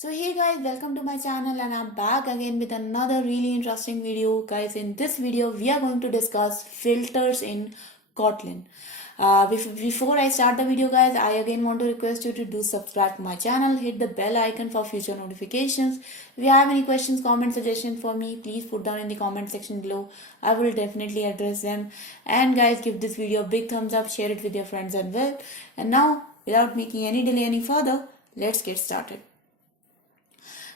So hey guys, welcome to my channel and I'm back again with another really interesting video. Guys, in this video we are going to discuss filters in Kotlin. Before I start the video guys, I again want to request you to do subscribe to my channel, hit the bell icon for future notifications. If you have any questions, comments, suggestions for me, please put down in the comment section below. I will definitely address them. And guys, give this video a big thumbs up, share it with your friends and well. And now, without making any delay any further, let's get started.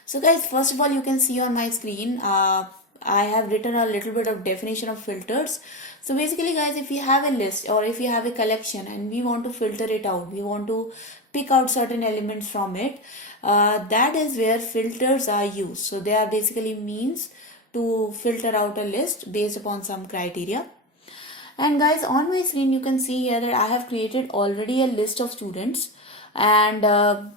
So guys, first of all, you can see on my screen, I have written a little bit of definition of filters. So basically guys, if we have a list or if we have a collection and we want to filter it out, we want to pick out certain elements from it, that is where filters are used. So they are basically means to filter out a list based upon some criteria. And guys, on my screen you can see here that I have created already a list of students, and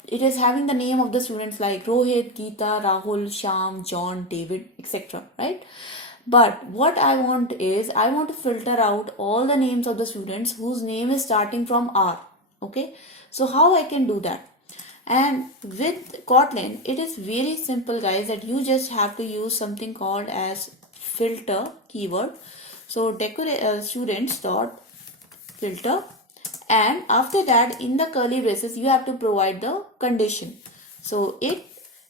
it is having the name of the students like Rohit, Geeta, Rahul, Sham, John, David, etc. Right? But what I want is I want to filter out all the names of the students whose name is starting from R. Okay, so how I can do that? And with Kotlin, it is very simple, guys, that you just have to use something called as filter keyword. So students dot filter, and after that in the curly braces you have to provide the condition. So it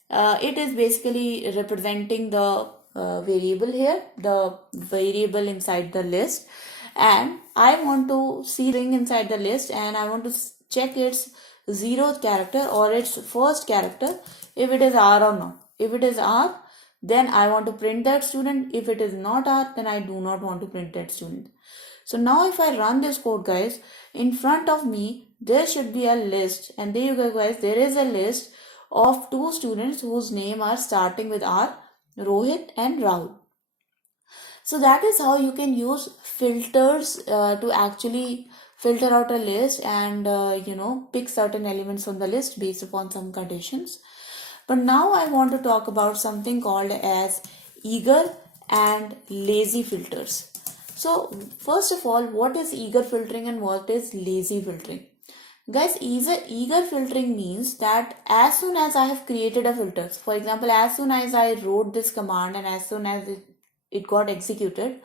is basically representing the variable here, the variable inside the list, and I want to see ring inside the list and I want to check its 0th character or its first character if it is R or not. If it is R, then I want to print that student. If it is not R, then I do not want to print that student. So now if I run this code, guys, in front of me there should be a list, and there you go guys, there is a list of 2 students whose name are starting with R, Rohit and Rahul. So that is how you can use filters to actually filter out a list and pick certain elements from the list based upon some conditions. But now I want to talk about something called as eager and lazy filters. So first of all, what is eager filtering and what is lazy filtering? Guys, eager filtering means that as soon as I have created a filter, for example, as soon as I wrote this command and as soon as it got executed,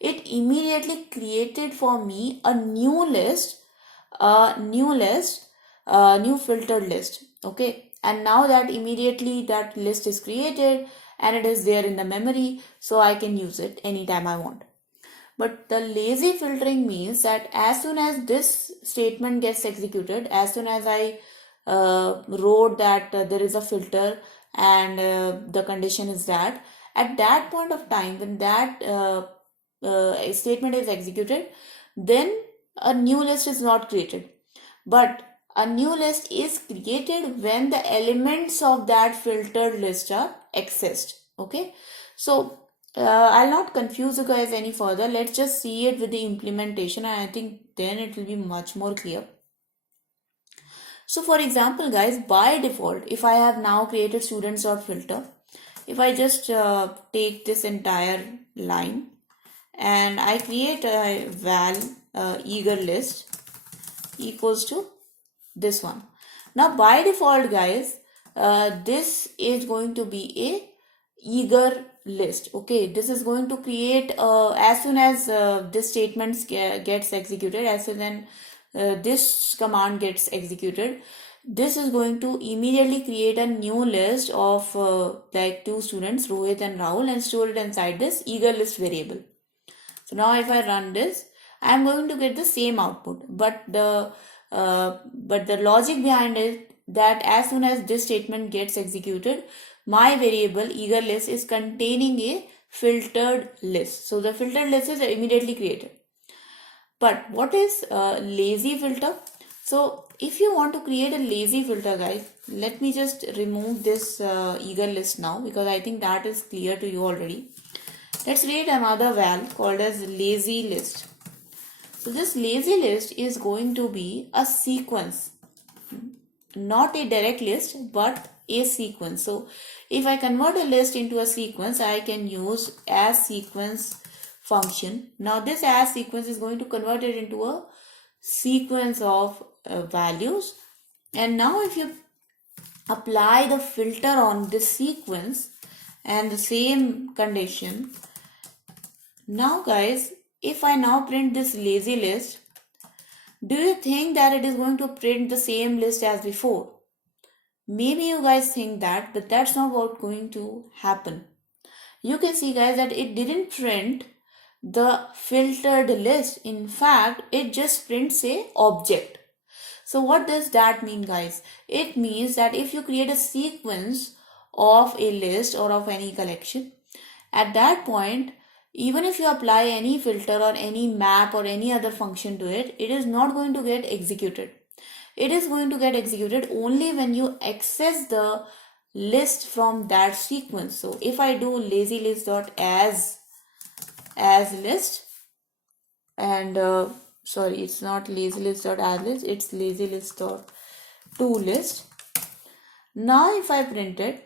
it immediately created for me a new list, new filtered list. Okay, and now that immediately that list is created and it is there in the memory, so I can use it anytime I want. But the lazy filtering means that as soon as this statement gets executed, as soon as I wrote that there is a filter and the condition is that, at that point of time when that statement is executed, then a new list is not created. But a new list is created when the elements of that filtered list are accessed. Okay, so I'll not confuse you guys any further. Let's just see it with the implementation, and I think then it will be much more clear. So for example guys, by default, if I have now created students.filter, if I just take this entire line and I create a val eager list equals to this one. Now by default guys, this is going to be a eager list. Okay, this is going to create as soon as this statement gets executed, as soon as this command gets executed, this is going to immediately create a new list of like 2 students, Rohit and Rahul, and store it inside this eager list variable. So now if I run this, I am going to get the same output, but the logic behind it that as soon as this statement gets executed, my variable eager list is containing a filtered list. So the filtered list is immediately created. But what is lazy filter? So if you want to create a lazy filter, guys, let me just remove this eager list now, because I think that is clear to you already. Let's create another val called as lazy list. So this lazy list is going to be a sequence, not a direct list, but a sequence. So if I convert a list into a sequence, I can use as sequence function. Now this as sequence is going to convert it into a sequence of values. And now if you apply the filter on this sequence and the same condition. Now guys, if I now print this lazy list, do you think that it is going to print the same list as before? Maybe you guys think that, but that's not what's going to happen. You can see guys that it didn't print the filtered list. In fact, it just prints a object. So what does that mean guys? It means that if you create a sequence of a list or of any collection, at that point, even if you apply any filter or any map or any other function to it, it is not going to get executed. It is going to get executed only when you access the list from that sequence. So if I do lazy list dot as list, and sorry, it's not lazy list dot as list, it's lazy list dot to list. Now if I print it,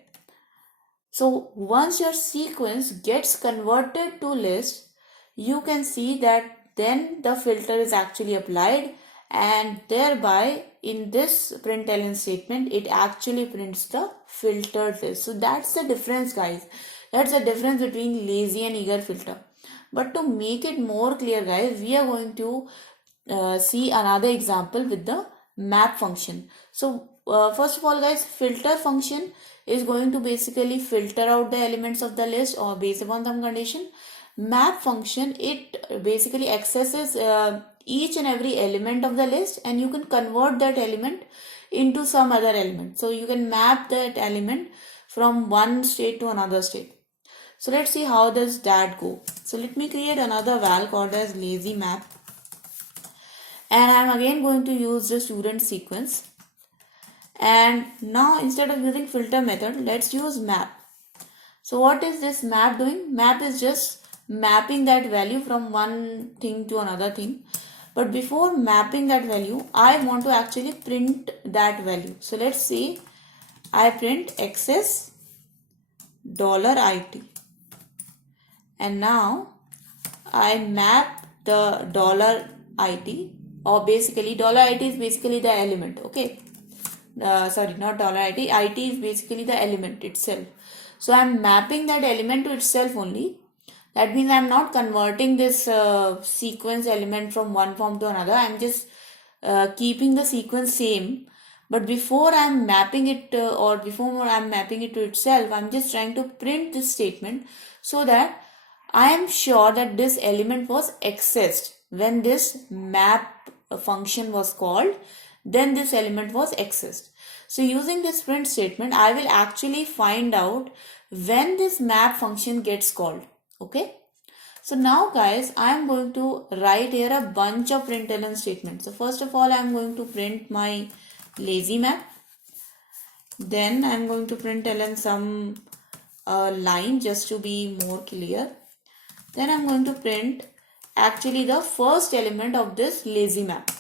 so once your sequence gets converted to list, you can see that then the filter is actually applied, and thereby in this println statement it actually prints the filtered list. So that's the difference guys. That's the difference between lazy and eager filter. But to make it more clear guys, we are going to see another example with the map function. So first of all guys, filter function is going to basically filter out the elements of the list or based upon some condition. Map function, it basically accesses each and every element of the list, and you can convert that element into some other element. So you can map that element from one state to another state. So let's see how does that go. So let me create another val called as lazy map, and I'm again going to use the student sequence. And now instead of using filter method, let's use map. So what is this map doing? Map is just mapping that value from one thing to another thing. But before mapping that value, I want to actually print that value. So let's say I print access $it. And now I map the $it, or basically $it is basically the element, okay? Sorry, not $it, it is basically the element itself. So I'm mapping that element to itself only. That means I'm not converting this sequence element from one form to another. I'm just keeping the sequence same. But before I'm mapping it before I'm mapping it to itself, I'm just trying to print this statement so that I am sure that this element was accessed when this map function was called. Then this element was accessed. So using this print statement, I will actually find out when this map function gets called. Okay. So now guys, I am going to write here a bunch of println statements. So first of all, I am going to print my lazy map. Then I am going to println some line just to be more clear. Then I am going to print actually the first element of this lazy map.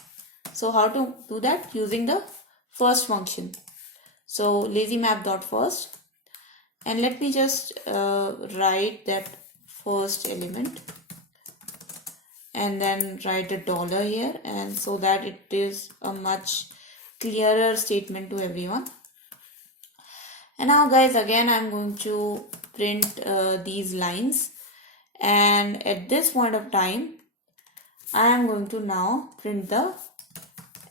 So how to do that? Using the first function. So lazy map dot first, and let me just write that first element and then write a dollar here, and so that it is a much clearer statement to everyone. And now guys, again I'm going to print these lines, and at this point of time I am going to now print the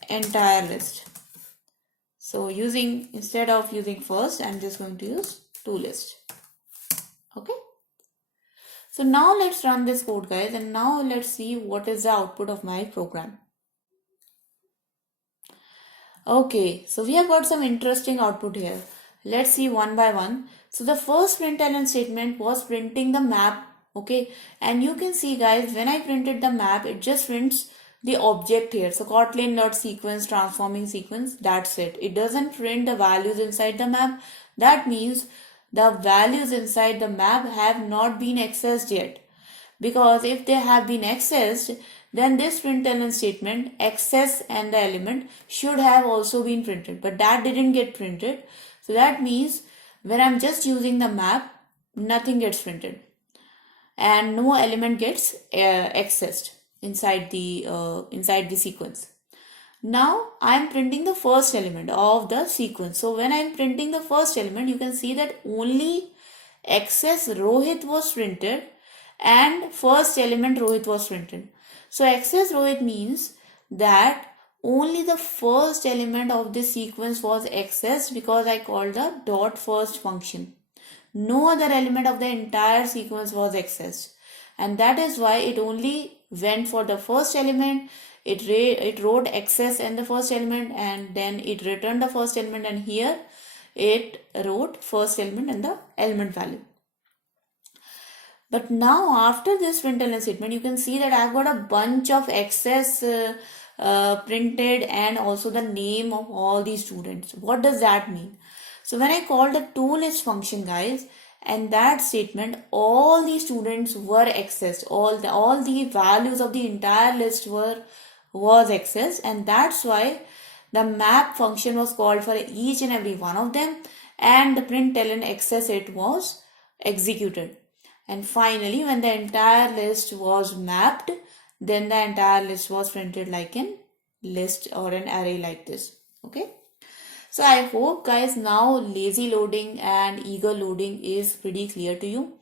entire list. So instead of using first, I'm just going to use to list. Okay. So now let's run this code guys, and now let's see what is the output of my program. Okay, so we have got some interesting output here. Let's see one by one. So the first println statement was printing the map. Okay, and you can see guys, when I printed the map, it just prints the object here. So Kotlin.sequence transforming sequence, that's it. It doesn't print the values inside the map. That means the values inside the map have not been accessed yet. Because if they have been accessed, then this println statement, access and the element, should have also been printed. But that didn't get printed. So that means when I'm just using the map, nothing gets printed. And no element gets accessed inside the sequence. Now I am printing the first element of the sequence. So when I am printing the first element, you can see that only XS Rohit was printed and first element Rohit was printed. So XS Rohit means that only the first element of this sequence was accessed because I called the dot first function. No other element of the entire sequence was accessed, and that is why it only went for the first element. It wrote access and the first element, and then it returned the first element, and here it wrote first element and the element value. But now after this println statement, you can see that I've got a bunch of access printed and also the name of all these students. What does that mean? So when I call the toList function, guys, and that statement, all the students were accessed. All the values of the entire list was accessed, and that's why the map function was called for each and every one of them, and the println access it was executed. And finally, when the entire list was mapped, then the entire list was printed like an list or an array like this. Okay. So I hope, guys, now lazy loading and eager loading is pretty clear to you.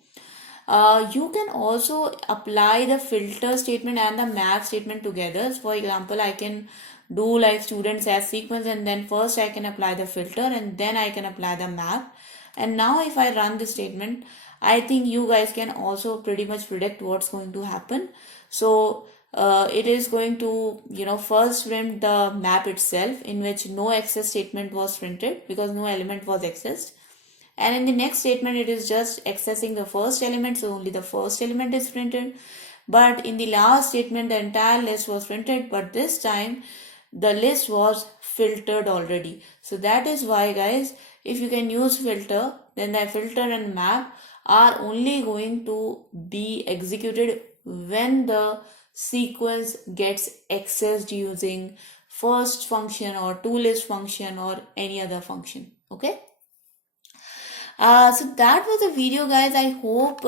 You can also apply the filter statement and the map statement together. For example, I can do like students as sequence, and then first I can apply the filter and then I can apply the map. And now if I run this statement, I think you guys can also pretty much predict what's going to happen. So it is going to, first print the map itself, in which no access statement was printed because no element was accessed. And in the next statement, it is just accessing the first element, so only the first element is printed. But in the last statement, the entire list was printed, but this time the list was filtered already. So that is why, guys, if you can use filter, then the filter and map are only going to be executed when the sequence gets accessed using first function or toList function or any other function. Okay. So that was the video, guys. I hope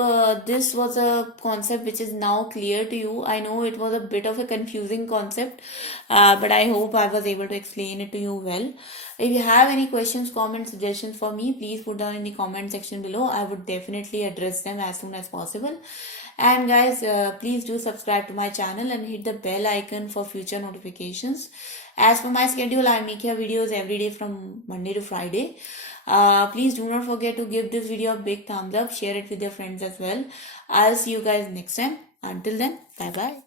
this was a concept which is now clear to you. I know it was a bit of a confusing concept, but I hope I was able to explain it to you well. If you have any questions, comments, suggestions for me, please put down in the comment section below. I would definitely address them as soon as possible. And guys, please do subscribe to my channel and hit the bell icon for future notifications. As for my schedule, I make your videos every day from Monday to Friday. Please do not forget to give this video a big thumbs up, share it with your friends as well. I'll see you guys next time. Until then, bye bye.